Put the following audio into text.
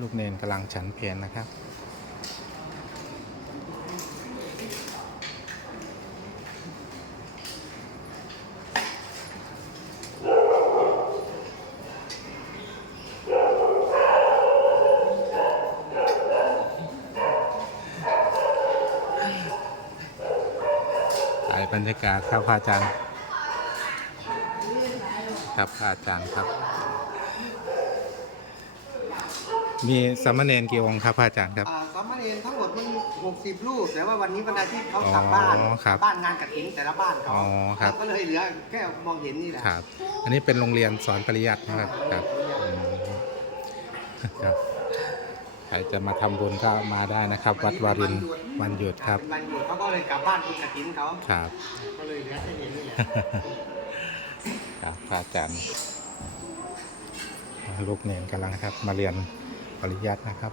ลูกเนนกำลังฉันเพลนนะครับ ถ่ายบรรยากาศครับพระอาจารย์ ครับพระอาจารย์ครับ มีสามเณรกี่องค์ครับพระอาจารย์ครับ อ่าสามเณรทั้งหมดมัน60รูปแต่ว่าวันนี้วันอาทิตย์เขากลับบ้านอ๋อครับบ้านงานกระถิ่นแต่ละบ้านเขาอ๋อครับ ก็เลยเหลือแค่มองเห็นนี่แหละครับ อันนี้เป็นโรงเรียนสอนปริยัตินะครับครับอืมครับใครจะมาทำบุญก็มาได้นะครับ วัดวารินทร์วันหยุดครับเป็นวันหยุดเขาก็เลยกลับบ้านคุณกระถิ่นเขาครับ ก็เลยเหลือแค่เห็นนี่แหละ ครับพระอาจารย์ลูกเนนกำลังครับ มาเรียน ปริยัตินะครับค